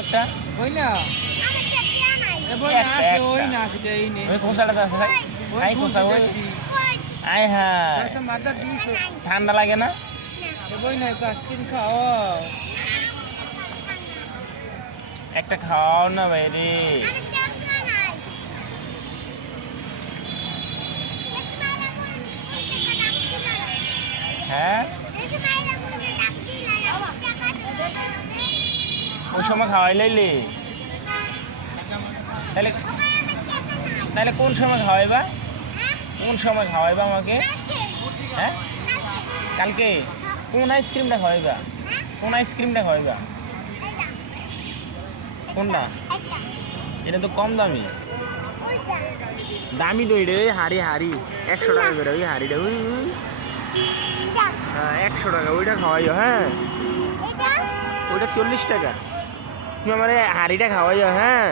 একটা ওই না ওই না আছে ওই না আছে এই নে ওই কোসাটা আছে ভাই আই কোসা ওই আয় হ্যাঁ আচ্ছা মাথা দিস ঠান্ডা লাগে না ওই না একটু আইসক্রিম খাও একটা খাও না ভাই রে হ্যাঁ ওই সময় খাওয়াই লাইলি তাহলে তাহলে কোন সময় খাওয়াইবা কোন সময় খাওয়াইবা আমাকে হ্যাঁ কালকে কোন আইসক্রিমটা খাওয়াইবা কোন আইসক্রিমটা খাওয়াইবা কোনটা এটা তো কম দামি দামি তো এটা হাড়ি হাড়ি 100 টাকা করে ওই হাড়িটা ওই হ্যাঁ 100 টাকা ওইটা খাওয়াইও হ্যাঁ ওইটা 40 টাকা তুমি আমার হাড়িটা খাওয়াইও হ্যাঁ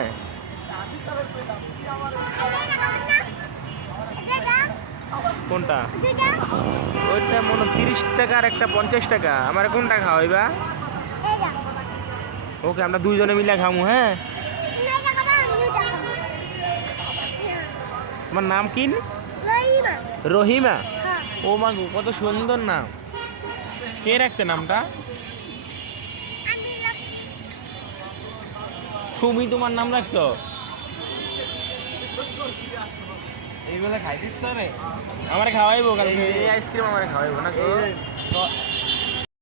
কোনটা ওইটা মনে 30 টাকা আর একটা 50 টাকা আমার কোনটা খাওয়াইবা ওকে আমরা দুইজনে মিলে খামু হ্যাঁ তোমার নাম কি রহিমা ও মা গো কত সুন্দর নাম কে রাখছে নামটা তুমি তোমার নাম রাখছো এইবেলা খাই দিস রে আমারে খাওয়াইবো কালকে এই আইসক্রিম আমারে খাওয়াইবো না